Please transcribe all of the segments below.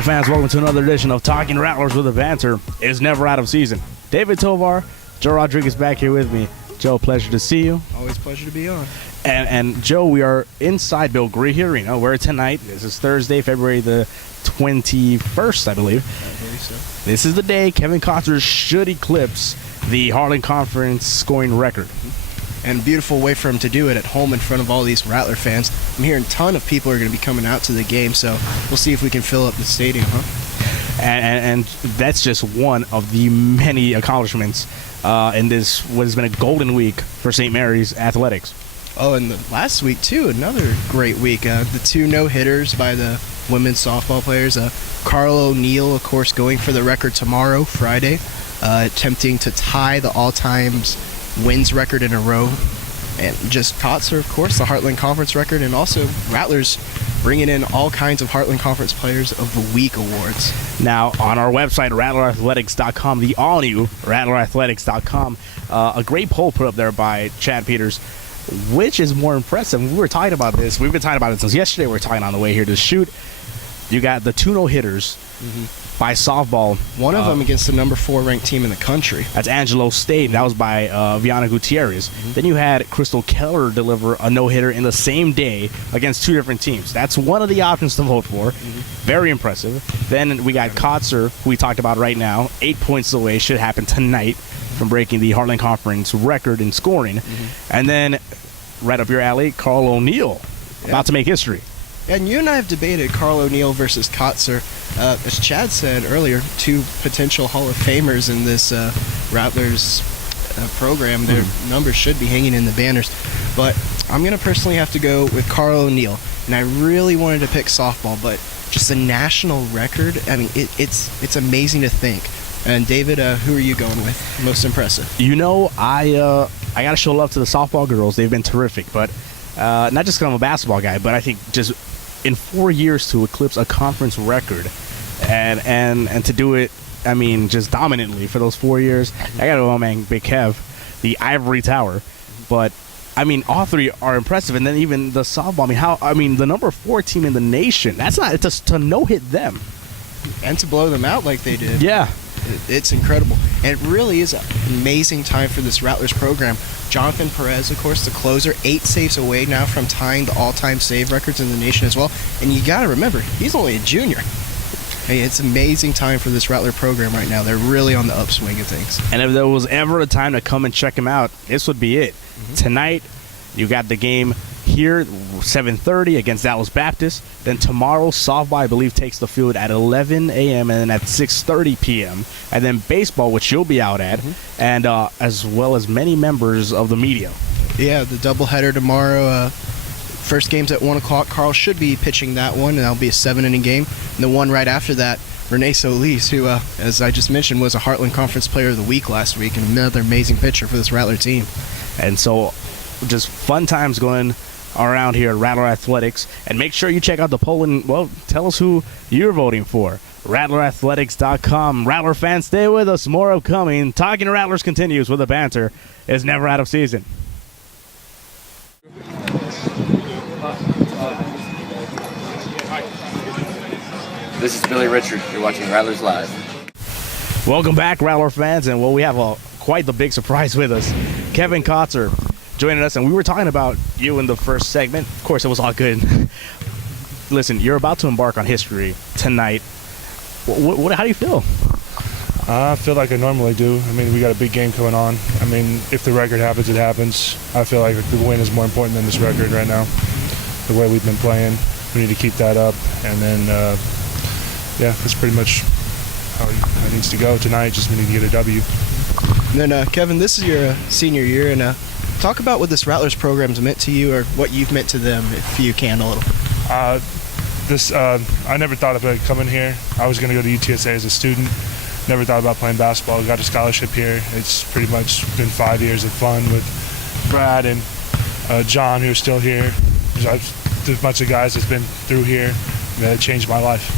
Rattler fans, welcome to another edition of Talkin Rattlers with a banter. It's never out of season. David Tovar, Joe Rodriguez back here with me. Joe, pleasure to see you. Always a pleasure to be on. And Joe, we are inside Bill Grahey Arena, where tonight, this is Thursday, February the 21st, I believe. I believe so. This is the day Kevin Kotzur should eclipse the Heartland Conference scoring record. And a beautiful way for him to do it at home in front of all these Rattler fans. I'm hearing a ton of people are going to be coming out to the game, so we'll see if we can fill up the stadium, huh? And that's just one of the many accomplishments in this, what has been a golden week for St. Mary's athletics. Oh, and the last week, too, another great week. The two no-hitters by the women's softball players. Carl O'Neill, of course, going for the record tomorrow, Friday, attempting to tie the all-time wins record in a row. And just Kotzur, of course, the Heartland Conference record, and also Rattlers bringing in all kinds of Heartland Conference Players of the Week awards. Now, on our website, rattlerathletics.com, the all-new rattlerathletics.com, a great poll put up there by Chad Peters. Which is more impressive? We were talking about this. We've been talking about it since yesterday. We were talking on the way here to shoot. You got the two no-hitters by softball. One of them against the number 4 ranked team in the country. That's Angelo State. That was by Viana Gutierrez. Then you had Crystal Keller deliver a no-hitter in the same day against two different teams. That's one of the options to vote for. Very impressive. Then we got Kotzur, who we talked about right now. 8 points away. Should happen tonight from breaking the Heartland Conference record in scoring. And then, right up your alley, Carl O'Neill, about to make history. And you and I have debated Carl O'Neill versus Kotzur. As Chad said earlier, two potential Hall of Famers in this Rattlers program. Their numbers should be hanging in the banners. But I'm going to personally have to go with Carl O'Neill. And I really wanted to pick softball, but just a national record, I mean, it's amazing to think. And David, who are you going with? Most impressive? You know, I got to show love to the softball girls. They've been terrific. But not just because I'm a basketball guy, but I think just in 4 years to eclipse a conference record and to do it, I mean, just dominantly for those 4 years. I got to go, man, Big Kev, the Ivory Tower. But I mean, all three are impressive, and then even the softball. I mean, the number 4 team in the nation. That's not to no-hit them, and to blow them out like they did. Yeah. It's incredible. And it really is an amazing time for this Rattlers program. Jonathan Perez, of course, the closer, 8 saves away now from tying the all-time save records in the nation as well. And you got to remember, he's only a junior. Hey, it's an amazing time for this Rattler program right now. They're really on the upswing of things. And if there was ever a time to come and check him out, this would be it. Tonight, you got the game here, 7:30 against Dallas Baptist. Then tomorrow, softball, I believe, takes the field at 11 a.m. and then at 6:30 p.m. And then baseball, which you'll be out at, and as well as many members of the media. Yeah, the doubleheader tomorrow. First game's at 1 o'clock. Carl should be pitching that one, and that'll be a 7-inning game. And the one right after that, Renee Solis, who, as I just mentioned, was a Heartland Conference Player of the Week last week, and another amazing pitcher for this Rattler team. And so, just fun times going around here at Rattler Athletics. And make sure you check out the poll and, well, tell us who you're voting for. rattlerathletics.com. Rattler fans, stay with us. More upcoming. Talking Rattlers continues with the banter. Is never out of season. This is Billy Richard. You're watching Rattlers Live. Welcome back, Rattler fans. And, well, we have quite the big surprise with us. Kevin Kotzur joining us, and we were talking about you in the first segment. Of course, it was all good. Listen, you're about to embark on history tonight. How do you feel? I feel like I normally do. I mean, we got a big game coming on. I mean, if the record happens, it happens. I feel like the win is more important than this record right now. The way we've been playing, we need to keep that up. And then, yeah, that's pretty much how it needs to go tonight. Just we need to get a W. And then, Kevin, this is your senior year, and talk about what this Rattlers program's meant to you, or what you've meant to them, if you can, a little. I never thought about coming here. I was going to go to UTSA as a student. Never thought about playing basketball. Got a scholarship here. It's pretty much been 5 years of fun with Brad and John, who's still here. There's a bunch of guys that's been through here that changed my life.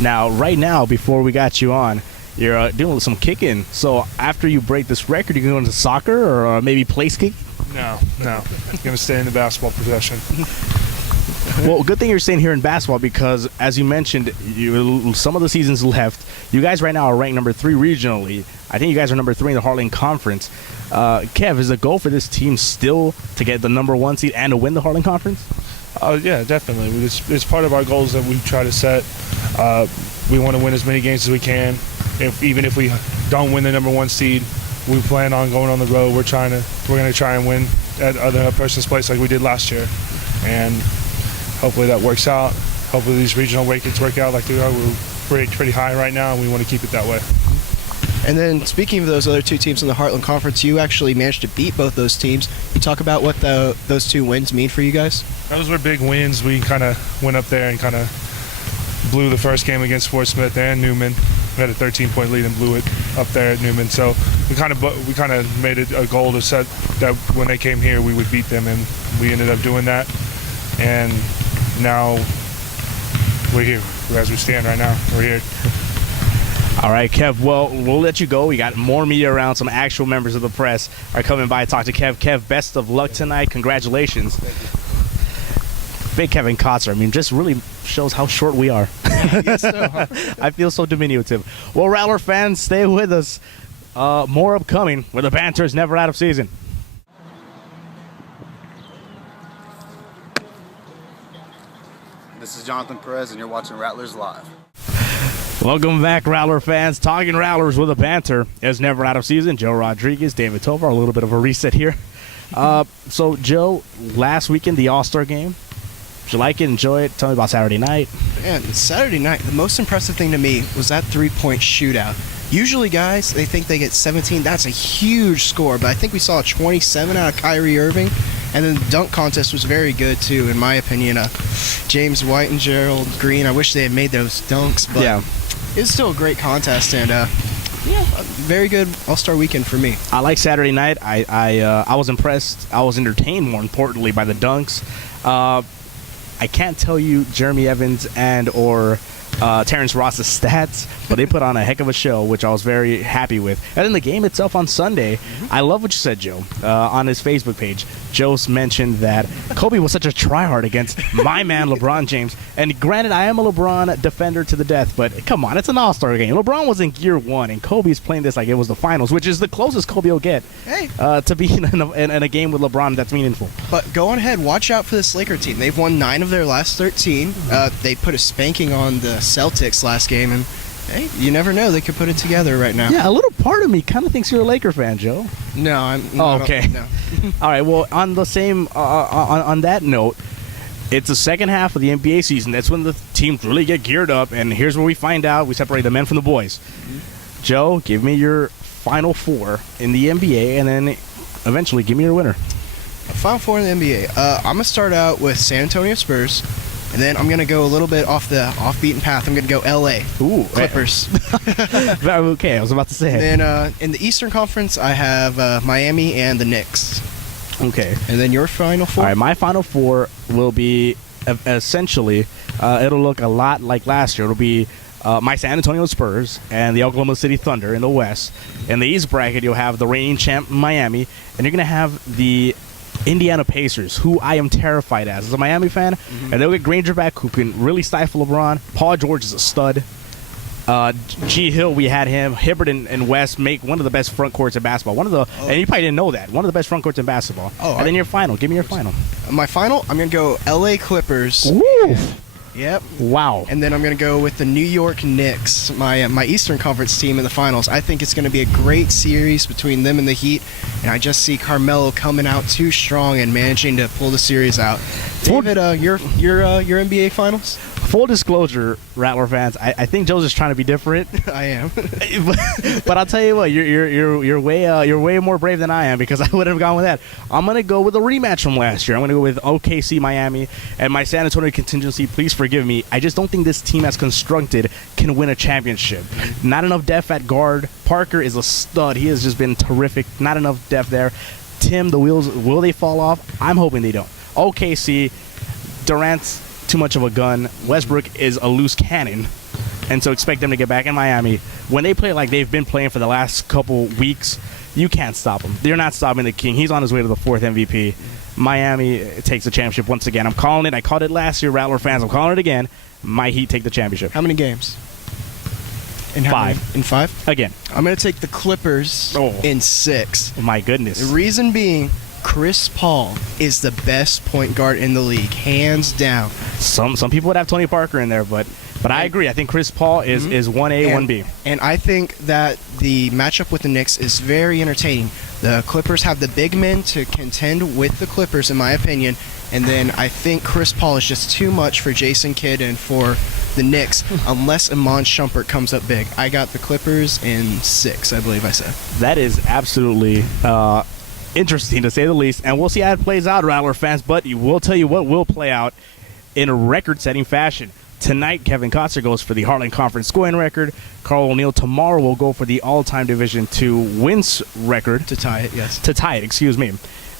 Now, right now, before we got you on, you're doing some kicking. So after you break this record, you're going to soccer or maybe place kick? No. I'm going to stay in the basketball profession. Well, good thing you're staying here in basketball because, as you mentioned, some of the seasons left. You guys right now are ranked number 3 regionally. I think you guys are number 3 in the Heartland Conference. Kev, is the goal for this team still to get the number 1 seed and to win the Heartland Conference? Yeah, definitely. It's part of our goals that we try to set. We want to win as many games as we can. Even if we don't win the number 1 seed, we plan on going on the road. We're going to try and win at other person's place like we did last year, and hopefully that works out. Hopefully these regional rankings work out like they are. We're pretty high right now, and we want to keep it that way. And then speaking of those other 2 teams in the Heartland Conference, you actually managed to beat both those teams. You talk about what those 2 wins mean for you guys? Those were big wins. We kind of went up there and kind of blew the first game against Fort Smith and Newman. We had a 13-point lead and blew it up there at Newman. So we kind of made it a goal to set that when they came here, we would beat them, and we ended up doing that. And now we're here. As we stand right now, we're here. All right, Kev, well, we'll let you go. We got more media around. Some actual members of the press are coming by to talk to Kev. Kev, best of luck tonight. Congratulations. Big Kevin Kotzur. I mean, just really shows how short we are. Yes, so. I feel so diminutive. Well, Rattler fans, stay with us. More upcoming, where the banter is never out of season. This is Jonathan Perez, and you're watching Rattlers Live. Welcome back, Rattler fans. Talkin Rattlers with a banter is never out of season. Joe Rodriguez, David Tovar, a little bit of a reset here. So, Joe, last weekend, the All-Star game. Did you like it? Enjoy it? Tell me about Saturday night. Man, Saturday night, the most impressive thing to me was that 3-point shootout. Usually, guys, they think they get 17. That's a huge score, but I think we saw a 27 out of Kyrie Irving. And then the dunk contest was very good, too, in my opinion. James White and Gerald Green, I wish they had made those dunks, but Yeah. it was still a great contest, and very good All-Star weekend for me. I like Saturday night. I was impressed. I was entertained, more importantly, by the dunks. I can't tell you Jeremy Evans and or Terrence Ross's stats, but they put on a heck of a show, which I was very happy with. And then the game itself on Sunday, I love what you said, Joe, on his Facebook page. Joe mentioned that Kobe was such a tryhard against my man LeBron James. And granted, I am a LeBron defender to the death, but come on, it's an all-star game. LeBron was in gear 1, and Kobe's playing this like it was the finals, which is the closest Kobe will get to be in a game with LeBron that's meaningful. But go on ahead, watch out for this Laker team. They've won 9 of their last 13. They put a spanking on the Celtics last game, and hey, you never know. They could put it together right now. Yeah, a little part of me kind of thinks you're a Laker fan, Joe. No, I'm Oh, not. okay. No. All right. Well, on the same on that note, it's the second half of the NBA season. That's when the teams really get geared up, and here's where we find out. We separate the men from the boys. Joe, give me your final 4 in the NBA, and then eventually give me your winner. Final 4 in the NBA. I'm going to start out with San Antonio Spurs, and then I'm going to go a little bit off the off-beaten path. I'm going to go L.A. Ooh, Clippers. Okay, I was about to say. And then in the Eastern Conference, I have Miami and the Knicks. Okay. And then your final 4? All right, my final 4 will be essentially, it'll look a lot like last year. It'll be my San Antonio Spurs and the Oklahoma City Thunder in the West. In the East bracket, you'll have the reigning champ Miami, and you're going to have the Indiana Pacers, who I am terrified as a Miami fan. And they'll get Granger back, who can really stifle LeBron. Paul George is a stud. G. Hill, we had him. Hibbert and West make one of the best front courts in basketball. And you probably didn't know that. One of the best front courts in basketball. And then your final. Give me your final. My final, I'm going to go L.A. Clippers. Woo! Yep. Wow. And then I'm going to go with the New York Knicks, my Eastern Conference team in the finals. I think it's going to be a great series between them and the Heat, and I just see Carmelo coming out too strong and managing to pull the series out. David, your NBA finals? Full disclosure, Rattler fans, I think Joe's just trying to be different. I am. But I'll tell you what, you're way more brave than I am, because I would have gone with that. I'm gonna go with a rematch from last year. I'm gonna go with OKC Miami and my San Antonio contingency. Please forgive me. I just don't think this team as constructed can win a championship. Not enough depth at guard. Parker is a stud. He has just been terrific. Not enough depth there. Tim, the wheels, will they fall off? I'm hoping they don't. OKC, Durant's too much of a gun. Westbrook is a loose cannon, and so expect them to get back in Miami. When they play like they've been playing for the last couple weeks, you can't stop them. They're not stopping the king. He's on his way to the 4th MVP. Miami takes the championship once again. I'm calling it. I called it last year, Rattler fans. I'm calling it again. My Heat take the championship. How many games? In 5. In 5? Again. I'm going to take the Clippers in 6. My goodness. The reason being, Chris Paul is the best point guard in the league, hands down. Some people would have Tony Parker in there, but I agree. I think Chris Paul is 1A, 1B. And I think that the matchup with the Knicks is very entertaining. The Clippers have the big men to contend with the Clippers, in my opinion. And then I think Chris Paul is just too much for Jason Kidd and for the Knicks, unless Iman Shumpert comes up big. I got the Clippers in 6, I believe I said. That is absolutely interesting, to say the least. And we'll see how it plays out, Rattler fans. But we'll tell you what will play out in a record-setting fashion. Tonight, Kevin Kotzur goes for the Heartland Conference scoring record. Carl O'Neill tomorrow will go for the all-time Division II wins record. To tie it, yes. To tie it, excuse me.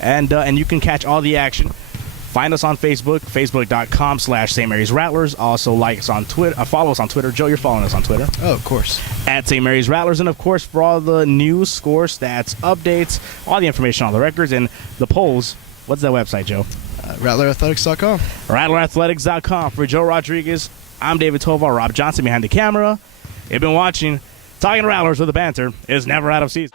And you can catch all the action. Find us on Facebook, facebook.com/St. Mary's Rattlers. Also, like us on Twitter. Follow us on Twitter. Joe, you're following us on Twitter. Oh, of course. At St. Mary's Rattlers. And, of course, for all the news, scores, stats, updates, all the information on the records, and the polls, what's that website, Joe? RattlerAthletics.com. RattlerAthletics.com. For Joe Rodriguez, I'm David Tovar. Rob Johnson behind the camera. You've been watching Talkin Rattlers, where the banter is never out of season.